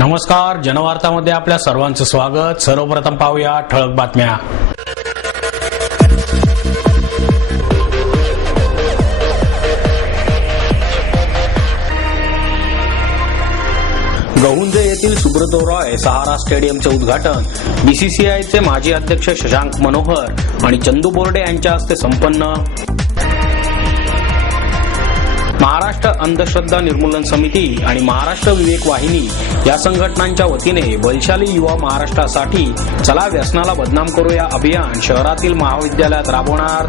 नमस्कार, जनवार्तामध्ये आपल्या सर्वांचं स्वागत। सर्वप्रथम पाहूया ठळक बातम्या। गहुंजे येथील सुब्रतो रॉय सहारा स्टेडियमचे उद्घाटन बीसीसीआयचे माजी अध्यक्ष शशांक मनोहर आणि चंदू बोर्डे यांच्या हस्ते संपन्न। महाराष्ट्र अंधश्रद्धा निर्मूलन समिती आणि महाराष्ट्र विवेक वाहिनी या संघटनांच्या वतीने बलशाली युवा महाराष्ट्रासाठी चला व्यसनाला बदनाम करूया अभियान शहरातील महाविद्यालयात राबवणार।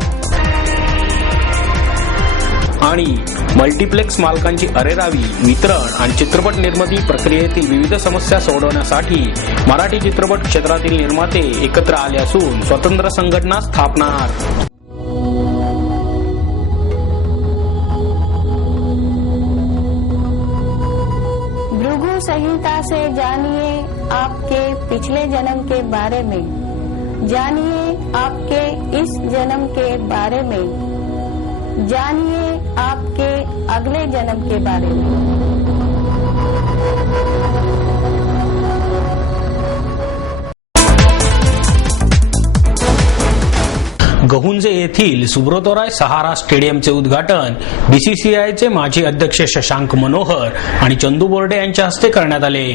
आणि मल्टीप्लेक्स मालकांची अरेरावी वितरण आणि चित्रपट निर्मिती प्रक्रियेतील विविध समस्या सोडवण्यासाठी मराठी चित्रपट क्षेत्रातील निर्माते एकत्र आले असून स्वतंत्र संघटना स्थापणार। संहिता से जानिए आपके पिछले जन्म के बारे में, जानिए आपके इस जन्म के बारे में, जानिए आपके अगले जन्म के बारे में। गहुंजे येथील सुब्रतो रॉय सहारा स्टेडियमचे उद्घाटन बीसीसीआयचे माजी अध्यक्ष शशांक मनोहर आणि चंदू बोर्डे यांच्या हस्ते करण्यात आले।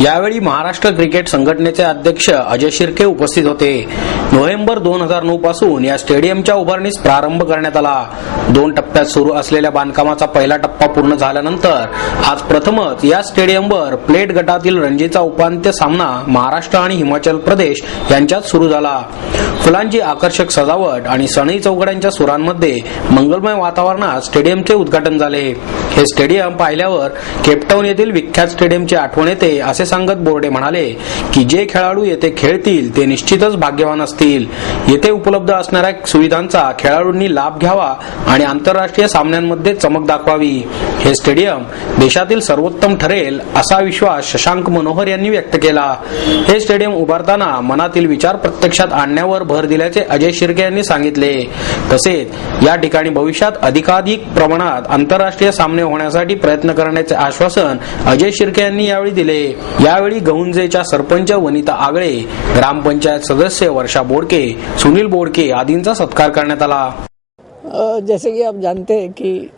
यावेळी महाराष्ट्र क्रिकेट संघटनेचे अध्यक्ष अजय शिर्के उपस्थित होते। नोव्हेंबर 2009 पासून या स्टेडियमच्या उभारणीस प्रारंभ करण्यात आला। 2 टप्प्यात सुरू असलेल्या बांधकामाचा पहिला टप्पा पूर्ण झाल्यानंतर आज प्रथमच या स्टेडियमवर प्लेट गटातील रणजीचा उपांत्य सामना महाराष्ट्र आणि हिमाचल प्रदेश यांच्यात सुरू झाला। फुलांची आकर्षक सजावट आणि सनई चौघड्यांच्या सुरांमध्ये मंगलमय वातावरणात स्टेडियमचे उद्घाटन झाले। हे स्टेडियम पाहिल्यावर केपटाऊन येथील विख्यात स्टेडियमची आठवण येते असे सांगत बोर्डे म्हणाले की जे खेळाडू येथे खेळतील ते निश्चितच भाग्यवान असतील। येथे उपलब्ध असणाऱ्या सुविधांचा खेळाडूंनी लाभ घ्यावा आणि आंतरराष्ट्रीय सामन्यांमध्ये चमक दाखवावी। हे स्टेडियम देशातील सर्वोत्तम ठरेल असा विश्वास शशांक मनोहर यांनी व्यक्त केला। हे स्टेडियम उभारताना मनातील विचार प्रत्यक्षात आणण्यावर भर दिल्याचे अजय शिर्के यांनी सांगितले। तसेच या ठिकाणी भविष्यात अधिकाधिक प्रमाणात आंतरराष्ट्रीय सामने होण्यासाठी प्रयत्न करण्याचे आश्वासन अजय शिर्के यांनी यावेळी दिले। यावेळी गहुंजेच्या सरपंच वनिता आगळे, ग्रामपंचायत सदस्य वर्षा बोडके, सुनील बोडके आदींचा सत्कार करण्यात आला। जैसे कि आप जानते हैं कि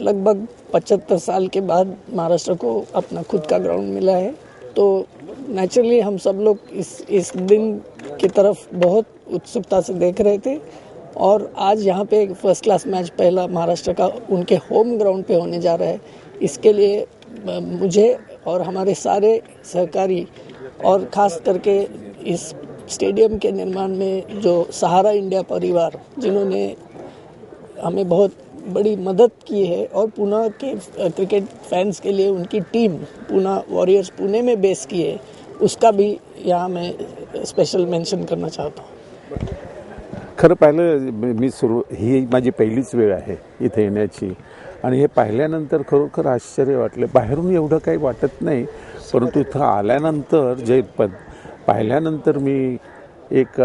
लगभग 75 साल के बाद महाराष्ट्र को अपना खुद का ग्राउंड मिला है, तो नेचुरली हम सब लोग इस दिन की तरफ बहुत उत्सुकता से देख रहे थे। और आज यहाँ पे एक फर्स्ट क्लास मैच पहला महाराष्ट्र का उनके होम ग्राउंड पे होने जा रहा है। इसके लिए मुझे और हमारे सारे सहकारी और ख़ास करके इस स्टेडियम के निर्माण में जो सहारा इंडिया परिवार जिन्होंने हमें बहुत बड़ी मदद की है, और पुणे के क्रिकेट फैंस के लिए उनकी टीम पुणे वॉरियर्स पुणे में बेस की है, उसका भी यहाँ मैं स्पेशल मेंशन करना चाहता हूँ। खरं पाहिलं ही माझी पहिलीच वेळ आहे इथे येण्याची, आणि हे पाहिल्यानंतर खरोखर आश्चर्य वाटले। बाहेरून एवढं काही वाटत नाही, परंतु इथं आल्यानंतर जे पाहिल्यानंतर मी एक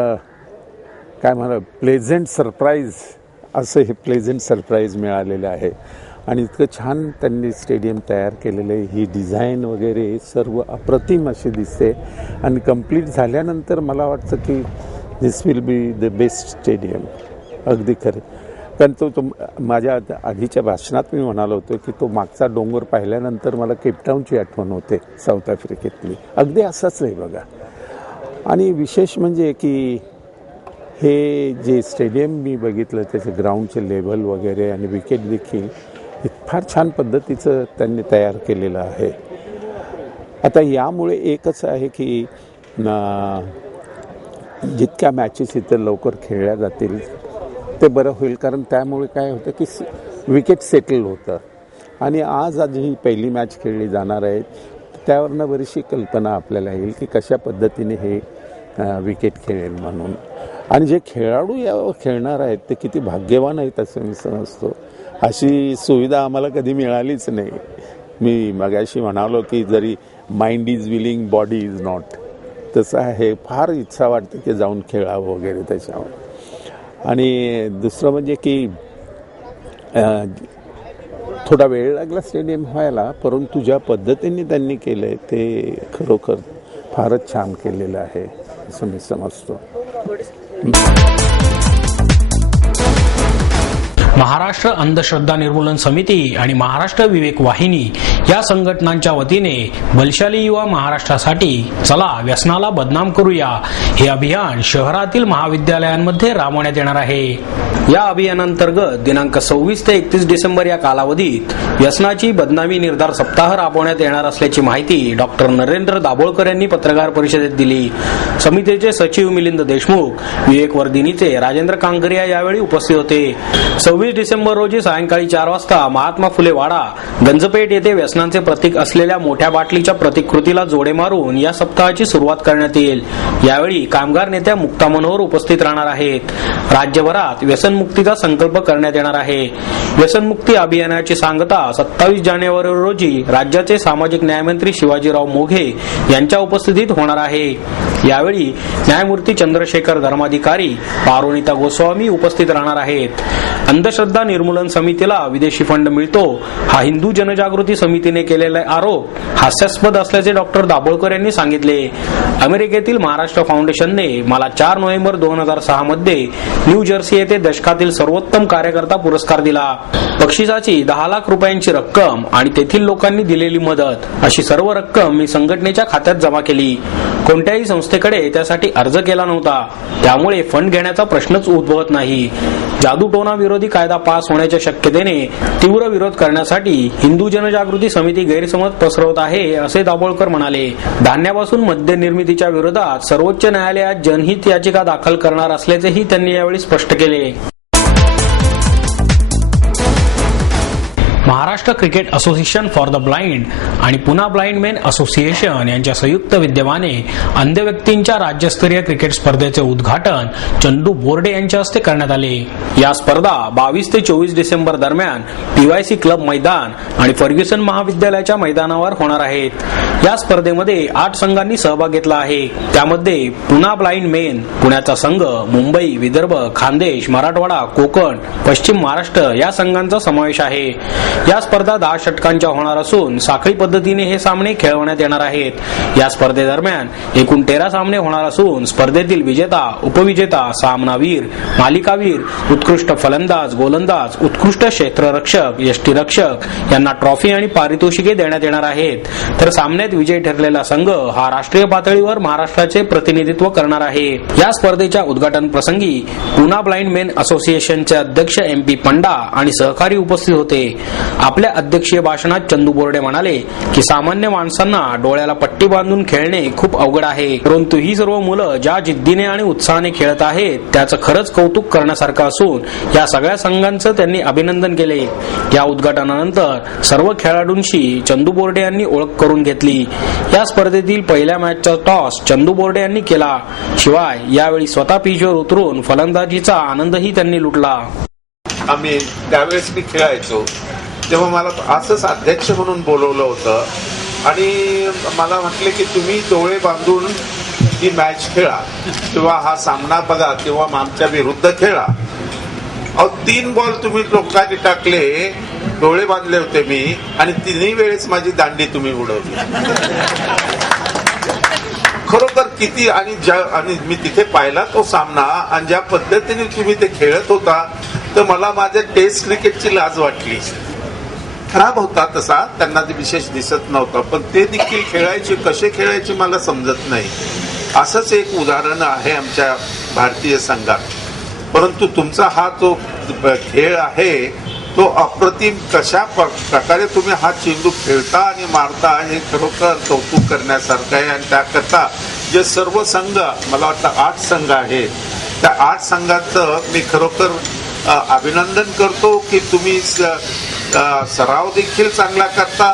काय म्हणा प्लेझेंट सरप्राईज असं हे प्लेझेंट सरप्राईज मिळालेलं आहे। आणि इतकं छान त्यांनी स्टेडियम तयार केलेलं आहे, ही डिझाईन वगैरे सर्व अप्रतिम अशी दिसते। आणि कंप्लीट झाल्यानंतर मला वाटतं की this will be the best stadium. अगदी खरं, कारण तो माझ्या आधीच्या भाषणात मी म्हणालो होतो की तो मागचा डोंगर पाहिल्यानंतर मला केपटाऊनची आठवण होते, साऊथ आफ्रिकेतली। अगदी असंच आहे बघा। आणि विशेष म्हणजे की हे जे स्टेडियम मी बघितलं त्याचे ग्राउंडचे लेवल वगैरे आणि विकेट देखील फार छान पद्धतीचं त्यांनी तयार केलेलं आहे। आता यामुळे एकच आहे की जितक्या मॅचेस इथं लवकर खेळल्या जातील ते बरं होईल, कारण त्यामुळे काय होतं की विकेट सेटल होतं। आणि आज ही पहिली मॅच खेळली जाणार आहे, त्यावरनं बरीचशी कल्पना आपल्याला येईल की कशा पद्धतीने हे विकेट खेळेल म्हणून। आणि जे खेळाडू यावर खेळणार आहेत ते किती भाग्यवान आहेत असं मी समजतो। अशी सुविधा आम्हाला कधी मिळालीच नाही। मी मगाशी म्हणालो की जरी mind is willing body is not, तसं आहे। फार इच्छा वाटते की जाऊन खेळावं वगैरे त्याच्यावर। आणि दुसरं म्हणजे की थोडा वेळ लागला स्टेडियम व्हायला, परंतु ज्या पद्धतीने त्यांनी केलंय ते खरोखर फारच छान केलेलं आहे असं मी समजतो. महाराष्ट्र अंधश्रद्धा निर्मूलन समिती आणि महाराष्ट्र विवेक वाहिनी या संघटनांच्या वतीने बलशाली युवा महाराष्ट्रासाठी चला व्यसनाला बदनाम करूया हे अभियान शहरातील महाविद्यालयांमध्ये राबवण्यात येणार आहे. या अभियानांतर्गत दिनांक 26 ते 31 डिसेंबर या कालावधीत व्यसनाची बदनामी निर्धार सप्ताह राबवण्यात येणार असल्याची माहिती डॉक्टर नरेंद्र दाभोळकर यांनी पत्रकार परिषदेत दिली. समितीचे सचिव मिलिंद देशमुख, विवेक वर्धिनीचे राजेंद्र कांकरिया यावेळी उपस्थित होते. 26 डिसेंबर रोजी सायंकाळी 4 वाजता महात्मा फुले वाडा गंजपेठ येथे व्यसनांचे प्रतीक असलेल्या मोठ्या बाटलीच्या प्रतिकृतीला जोडे मारून या सप्ताहाची सुरुवात करण्यात येईल. यावेळी कामगार नेत्या मुक्ता मनोहर उपस्थित राहणार आहेत. राज्यभरात व्यसनमुक्तीचा संकल्प करण्यात येणार आहे. व्यसनमुक्ती अभियानाची सांगता 27 जानेवारी रोजी राज्याचे सामाजिक न्यायमंत्री शिवाजीराव मोघे यांच्या उपस्थितीत होणार आहे. यावेळी न्यायमूर्ती चंद्रशेखर धर्माधिकारी, पारोनिता गोस्वामी उपस्थित राहणार आहेत. अंधश्रद्धा निर्मूलन समितीला विदेशी फंड मिळतो हा हिंदू जनजागृती समितीने केलेला आरोप हास्यास्पद असल्याचे डॉक्टर दाभोळकर यांनी सांगितले. अमेरिकेतील महाराष्ट्र फाउंडेशनने मला 4 नोव्हेंबर 2006 मध्ये न्यू जर्सी येथे दशकातील सर्वोत्तम कार्यकर्ता पुरस्कार दिला. बक्षिसाची 10 लाख रुपयांची रक्कम आणि तेथील लोकांनी दिलेली मदत अशी सर्व रक्कम मी संघटनेच्या खात्यात जमा केली. कोणत्याही संस्थेकडे त्यासाठी अर्ज केला नव्हता, त्यामुळे फंड घेण्याचा प्रश्नच उद्भवत नाही. जादूटोना विरोधी कायदा पास होण्याच्या शक्यतेने तीव्र विरोध करण्यासाठी हिंदू जनजागृती समिती गैरसमज पसरवत आहे असे दाभोळकर म्हणाले. धान्यापासून मद्य निर्मितीच्या विरोधात सर्वोच्च न्यायालयात जनहित याचिका दाखल करणार असल्याचेही त्यांनी यावेळी स्पष्ट केले. Maharashtra cricket association for the blind आणि पुना ब्लाइंड मेन असोसिएशन यांच्या संयुक्त विद्यमाने अंध व्यक्तींच्या राज्यस्तरीय क्रिकेट स्पर्धेचे उद्घाटन चंदू बोर्डे यांच्या हस्ते करण्यात आले. या स्पर्धा 22 ते 24 डिसेंबर दरम्यान पीवायसी क्लब मैदान आणि फर्ग्युसन महाविद्यालयाच्या मैदानावर होणार आहेत. या स्पर्धेमध्ये 8 संघांनी सहभाग घेतला आहे. त्यामध्ये पुना ब्लाइंड मेन, पुण्याचा संघ, मुंबई, विदर्भ, खानदेश, मराठवाडा, कोकण, पश्चिम महाराष्ट्र या संघांचा समावेश आहे. या स्पर्धा 10 षटकांच्या होणार असून साखळी पद्धतीने हे सामने खेळवण्यात येणार आहेत. या स्पर्धेदरम्यान एकूण 13 सामने होणार असून स्पर्धेतील विजेता, उपविजेता, सामनावीर, मालिकावीर, उत्कृष्ट फलंदाज, गोलंदाज, उत्कृष्ट क्षेत्ररक्षक, यष्टीरक्षक यांना ट्रॉफी आणि पारितोषिके देण्यात येणार आहेत. तर सामन्यात विजयी ठरलेला संघ हा राष्ट्रीय पातळीवर महाराष्ट्राचे प्रतिनिधित्व करणार आहे. या स्पर्धेच्या उद्घाटन प्रसंगी पुना ब्लाइंड मेन असोसिएशनचे अध्यक्ष MP पंडा आणि सहकारी उपस्थित होते. आपल्या अध्यक्षीय भाषणात चंदू बोर्डे म्हणाले की सामान्य माणसांना डोळ्याला पट्टी बांधून खेळणे खूप अवघड आहे, परंतु ही सर्व मुलं ज्या जिद्दीने आणि उत्साहाने खेळत आहेत त्याचं खरंच कौतुक करण्यासारखं असून या सगळ्या संघांचं त्यांनी अभिनंदन केले. या उद्घाटनानंतर सर्व खेळाडूंशी चंदू बोर्डे यांनी ओळख करून घेतली. या स्पर्धेतील पहिल्या मॅचचा टॉस चंदू बोर्डे यांनी केला. शिवाय यावेळी स्वतः पिचवर उतरून फलंदाजीचा आनंदही त्यांनी लुटला. आम्ही त्यावेळेस मी खेळायचो तेव्हा मला असंच अध्यक्ष म्हणून बोलवलं होतं आणि मला म्हटले की तुम्ही डोळे बांधून ही मॅच खेळा किंवा हा सामना बघा किंवा आमच्या विरुद्ध खेळा. 3 बॉल तुम्ही लोकांनी टाकले, डोळे बांधले होते मी आणि 3 वेळेस माझी दांडी तुम्ही उडवली. खरोखर किती आणि मी तिथे पाहिला तो सामना आणि ज्या पद्धतीने तुम्ही ते खेळत होता तर मला माझ्या टेस्ट क्रिकेटची लाज वाटली. खराब होता तसा, त्यांना ते विशेष दिसत नव्हता, पण ते देखील खेळायचे कसे खेळायचे मला समजत नाही. असंच एक उदाहरण आहे आमच्या भारतीय संघात. परंतु तुमचा हा जो खेळ आहे तो अप्रतिम कशा प्रकारे तुम्ही हा चेंडू खेळता आणि मारता हे खरोखर कौतुक करण्यासारखं आहे. आणि त्याकरता जे सर्व संघ, मला वाटतं 8 संघ आहेत, त्या 8 संघाचं मी खरोखर अभिनंदन करतो की तुम्ही सराव देखील चांगला करता.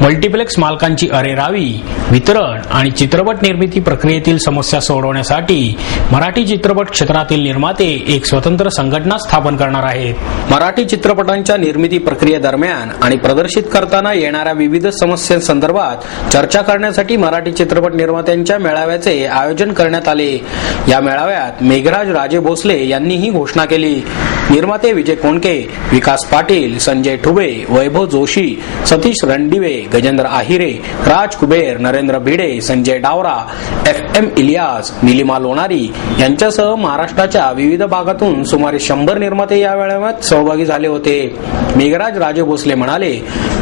मल्टिप्लेक्स मालकांची अरेरावी, वितरण आणि चित्रपट निर्मिती प्रक्रियेतील समस्या सोडवण्यासाठी मराठी चित्रपट क्षेत्रातील निर्माते एक स्वतंत्र संघटना स्थापन करणार आहेत. मराठी चित्रपटांच्या निर्मिती प्रक्रियेदरम्यान आणि प्रदर्शित करताना येणाऱ्या विविध समस्यांसंदर्भात चर्चा करण्यासाठी मराठी चित्रपट निर्मात्यांच्या मेळाव्याचे आयोजन करण्यात आले. या मेळाव्यात मेघराज राजे भोसले यांनी ही घोषणा केली. निर्माते विजय कोणके, विकास पाटील, संजय ठुबे, वैभव जोशी, सतीश रणदिवे, गजेंद्र आहिरे, राज कुबेर, नरेंद्र भिडे, संजय डावरा, FM इलियास, निलिमा लोणारी यांच्यासह महाराष्ट्राच्या विविध भागातून सुमारे 100 निर्माते या मेळाव्यात सहभागी झाले होते. मेघराज राजे भोसले म्हणाले,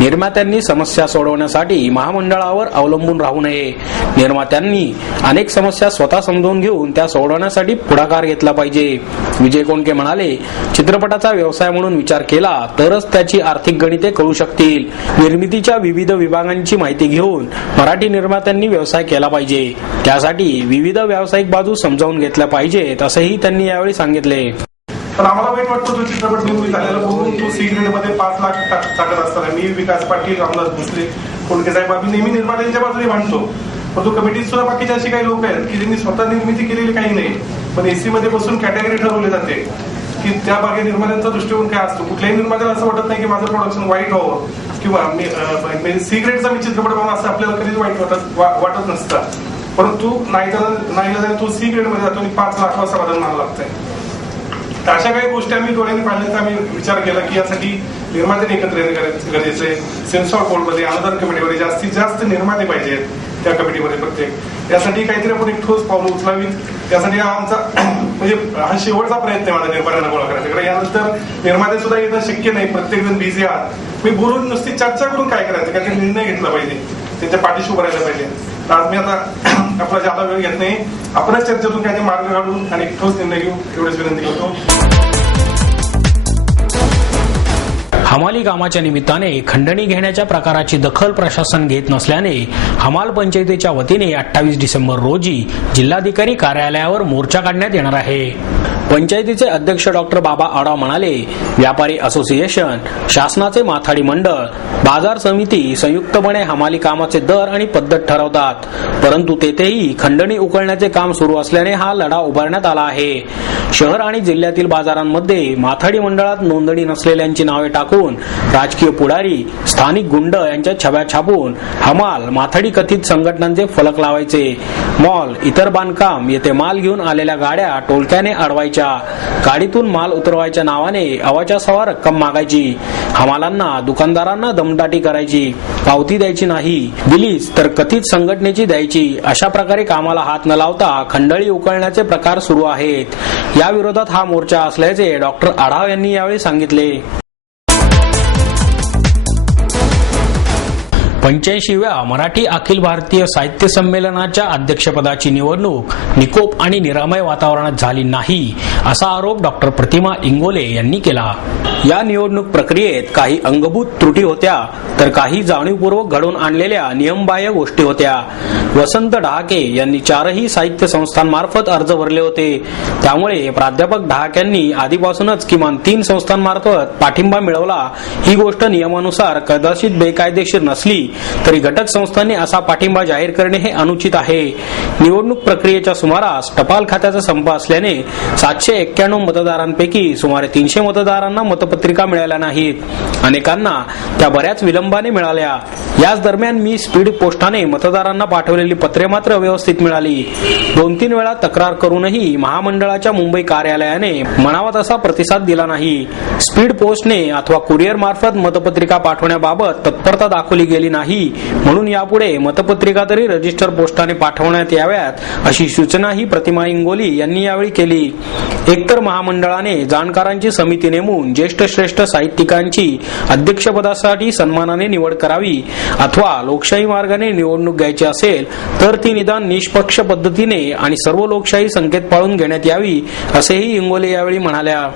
निर्मात्यांनी समस्या सोडवण्यासाठी महामंडळावर अवलंबून राहू नये. निर्मात्यांनी अनेक समस्या स्वतः समजून घेऊन त्या सोडवण्यासाठी पुढाकार घेतला पाहिजे. विजय कोणके म्हणाले, चित्रपटाचा व्यवसाय म्हणून विचार केला तरच त्याची आर्थिक गणिते कळू शकतील. निर्मितीच्या विविध विभागांची माहिती घेऊन मराठी निर्मात्यांनी व्यवसाय केला पाहिजे. त्यासाठी विविध व्यावसायिक बाजू समजावून घेतल्या पाहिजेत असंही त्यांनी यावेळी सांगितले. पण आम्हाला वाईट वाटतो तो चित्रपट निर्मिती झालेला बघून तो सी ग्रेड मध्ये 5 लाख टाकत असताना मी, विकास पाटील, रामदास भोसले, कोणके साहेब आम्ही नेहमी निर्मात्यांच्या बाजूने मांडतो. पण तो कमिटीत सुद्धा बाकीचे असे काही लोक आहेत की ज्यांनी स्वतः निर्मिती केलेली काही नाही, पण एसी मध्ये बसून कॅटेगरी ठरवली जाते की त्या मागे निर्मात्यांचा दृष्टिकोन काय असतो. कुठल्याही निर्मात्याला असं वाटत नाही की माझं प्रोडक्शन वाईट व्हावं किंवा सी ग्रेडचा मी चित्रपट बनवून असं आपल्याला कधीच वाटत नसतं. परंतु नाही तो सी ग्रेड मध्ये जातो आणि 5 लाखावर समाधान मानावं लागतंय. तर अशा काही गोष्टी आम्ही डोळ्यांनी पाहिल्या तर आम्ही विचार केला की यासाठी निर्मात्याने एकत्र येणे गरजेचे. सेन्सॉर बोर्डमध्ये, अनुदान कमिटीमध्ये जास्तीत जास्त निर्माते पाहिजेत त्या कमिटीमध्ये प्रत्येक. यासाठी काहीतरी आपण एक ठोस पावलं उचलावी. त्यासाठी हा आमचा म्हणजे हा शेवटचा प्रयत्न आहे माझा निर्मात्यांना गोळा करायचा. कारण यानंतर निर्माते सुद्धा येणं शक्य नाही, प्रत्येक जण बिझी आहात. मी बोलून नुसती चर्चा करून काय करायचं, काहीतरी निर्णय घेतला पाहिजे, त्यांच्या पाठीशी उभं राहायला पाहिजे. आज मी आता आपला जादा वेळ घेत नाही, आपणच चर्चेतून काही मार्ग काढून आणि ठोस निर्णय घेऊ एवढीच विनंती करतो. हमाली कामाच्या निमित्ताने खंडणी घेण्याच्या प्रकाराची दखल प्रशासन घेत नसल्याने हमाल पंचायतीच्या वतीने 28 डिसेंबर रोजी जिल्हाधिकारी कार्यालयावर मोर्चा काढण्यात येणार आहे. पंचायतीचे अध्यक्ष डॉक्टर बाबा आढाव म्हणाले, व्यापारी असोसिएशन, शासनाचे माथाडी मंडळ, बाजार समिती संयुक्तपणे हमाली कामाचे दर आणि पद्धत ठरवतात. परंतु तेथेही खंडणी उकळण्याचे काम सुरू असल्याने हा लढा उभारण्यात आला आहे. शहर आणि जिल्ह्यातील बाजारांमध्ये माथाडी मंडळात नोंदणी नसलेल्यांची नावे टाकून राजकीय पुढारी, स्थानिक गुंड यांच्या छब्या छापून हमाल, माथाडी कथित संघटनांचे फलक लावायचे. मॉल, इतर बांधकाम येथे माल घेऊन आलेल्या गाड्या टोलक्याने अडवायच्या. गाडीतून माल उतरवायच्या नावाने अवाच्या सवा रक्कम मागायची. हमालांना, दुकानदारांना दमदाटी करायची. पावती द्यायची नाही, दिलीच तर कथित संघटनेची द्यायची. अशा प्रकारे कामाला हात न लावता खंडणी उकळण्याचे प्रकार सुरू आहेत. या विरोधात हा मोर्चा असल्याचे डॉक्टर आढाव यांनी यावेळी सांगितले. 85व्या मराठी अखिल भारतीय साहित्य संमेलनाच्या अध्यक्षपदाची निवडणूक निकोप आणि निरामय वातावरणात झाली नाही, असा आरोप डॉक्टर प्रतिमा इंगोले यांनी केला. या निवडणूक प्रक्रियेत काही अंगभूत त्रुटी होत्या तर काही जाणीवपूर्वक घडवून आणलेल्या नियमबाह्य गोष्टी होत्या. वसंत डहाके यांनी 4ही साहित्य संस्थांमार्फत अर्ज भरले होते. त्यामुळे प्राध्यापक डहाक्यांनी आधीपासूनच किमान 3 संस्थांमार्फत पाठिंबा मिळवला. ही गोष्ट नियमानुसार कदाचित बेकायदेशीर नसली तरी घटक संस्थांनी असा पाठिंबा जाहीर करणे हे अनुचित आहे. निवडणूक प्रक्रियेच्या सुमारास टपाल खात्याचा संप असल्याने 791 मतदारांपैकी सुमारे 300 मतदारांना मतपत्रिका मिळाल्या नाहीत. अनेकांना त्या बऱ्याच विलंबाने मिळाल्या. याच दरम्यान मी स्पीड पोस्टाने मतदारांना पाठवलेली पत्रे मात्र व्यवस्थित मिळाली. 2-3 वेळा तक्रार करूनही महामंडळाच्या मुंबई कार्यालयाने म्हणावा तसा प्रतिसाद दिला नाही. स्पीड पोस्टने अथवा कुरिअर मार्फत मतपत्रिका पाठवण्याबाबत तत्परता दाखवली गेली नाही. म्हणून यापुढे मतपत्रिका तरी रजिस्टर पोस्टाने पाठवण्यात याव्यात अशी सूचनाही प्रतिमा इंगोली यांनी यावेळी केली. एकतर महामंडळाने जाणकारांची समिती नेमून ज्येष्ठ श्रेष्ठ साहित्यिकांची अध्यक्षपदासाठी सन्मानाने निवड करावी, अथवा लोकशाही मार्गाने निवडणूक घ्यायची असेल तर ती निदान निष्पक्ष पद्धतीने आणि सर्व लोकशाही संकेत पाळून घेण्यात यावी, असेही इंगोले यावेळी म्हणाल्या.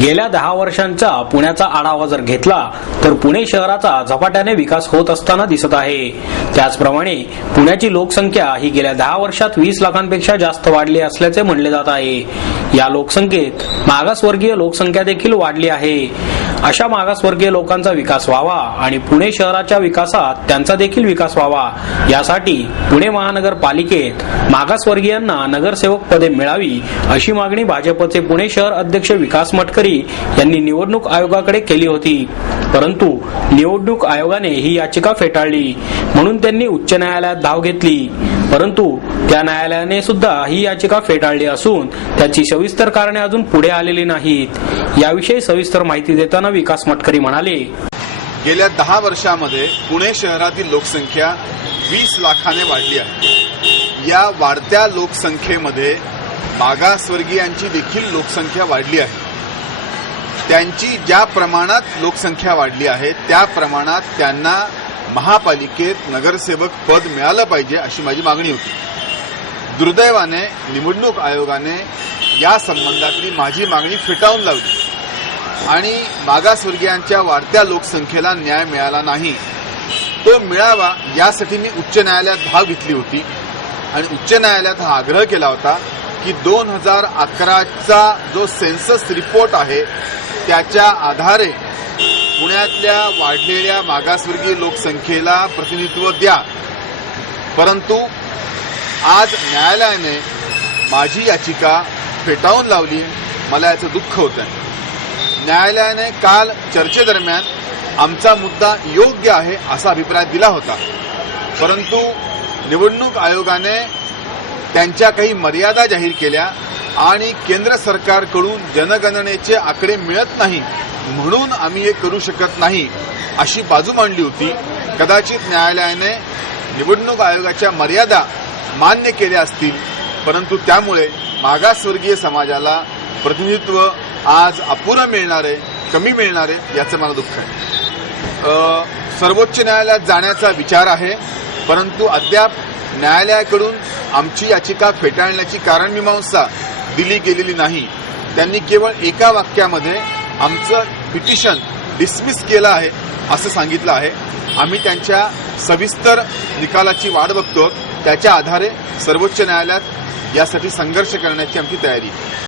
गेल्या 10 वर्षांचा पुण्याचा आढावा जर घेतला तर पुणे शहराचा झपाट्याने विकास होत असताना दिसत आहे. त्याचप्रमाणे पुण्याची लोकसंख्या ही गेल्या 10 वर्षात 20 लाखांपेक्षा जास्त वाढली असल्याचे म्हणले जात आहे. या लोकसंख्येत मागासवर्गीय लोकसंख्या देखील वाढली आहे. अशा मागासवर्गीय लोकांचा विकास व्हावा आणि पुणे शहराच्या विकासात त्यांचा देखील विकास व्हावा, यासाठी पुणे महानगरपालिकेत मागासवर्गीयांना नगरसेवक पदे मिळावी अशी मागणी भाजपचे पुणे शहर अध्यक्ष विकास मटकरी यांनी निवडणूक आयोगाकडे केली होती. परंतु निवडणूक आयोगाने ही याचिका फेटाळली. म्हणून त्यांनी उच्च न्यायालयात धाव घेतली. परंतु त्या न्यायालयाने सुद्धा ही याचिका फेटाळली असून त्याची सविस्तर कारणे अजून पुढे आलेली नाहीत। याविषयी सविस्तर माहिती देताना विकास मटकरी म्हणाले, गेल्या 10 वर्षामध्ये पुणे शहरातील लोकसंख्या 20 लाखाने वाढली आहे। या वाढत्या लोकसंख्येमध्ये मागासवर्गीयांची देखील लोकसंख्या वाढली आहे। त्यांची ज्या प्रमाणात लोकसंख्या वाढली आहे त्या प्रमाणात त्यांना महापालिकेत नगरसेवक पद मिळालं पाहिजे अशी माझी मागणी होती। दुर्दैवाने निवडणूक आयोगाने या संबंधातली माझी मागणी फेटाळून लावली आणि मागासवर्गीयांच्या वाढत्या लोकसंख्येला न्याय मिळाला नाही। तो मिळावा यासाठी मी उच्च न्यायालयात धाव घेतली होती आणि उच्च न्यायालयात हा आग्रह केला होता की 2011चा जो सेन्सस रिपोर्ट आहे त्याच्या आधारे पुण्यातल्या वाढलेल्या मागासवर्गीय लोकसंख्येला प्रतिनिधित्व द्या। परंतु आज न्यायालयाने माझी याचिका फेटाळून लावली। मला याचं दुःख होत आहे। न्यायालयाने काल चर्चेदरम्यान आमचा मुद्दा योग्य आहे असा अभिप्राय दिला होता, परंतु निवडणूक आयोगाने त्यांच्या काही मर्यादा जाहीर केल्या आणि केंद्र सरकारकडून जनगणनेचे आकडे मिळत नाही म्हणून आम्ही हे करू शकत नाही अशी बाजू मांडली होती। कदाचित न्यायालयाने निवडणूक आयोगाच्या मर्यादा मान्य केल्या असतील, परंतु त्यामुळे मागासवर्गीय समाजाला प्रतिनिधित्व आज अपुरं मिळणार आहे, कमी मिळणार आहे याचं मला दुःख आहे। सर्वोच्च न्यायालयात जाण्याचा विचार आहे, परंतु अद्याप न्यायालयाकडून आमची याचिका फेटाळण्याची कारणमीमांसा दिली गेलेली नाही। त्यांनी केवळ एका वाक्यामध्ये आमचं पिटिशन डिसमिस केलं आहे असं सांगितलं आहे। आम्ही त्यांच्या सविस्तर निकालाची वाट बघतो, त्याच्या आधारे सर्वोच्च न्यायालयात यासाठी संघर्ष करण्याची आमची तयारी आहे।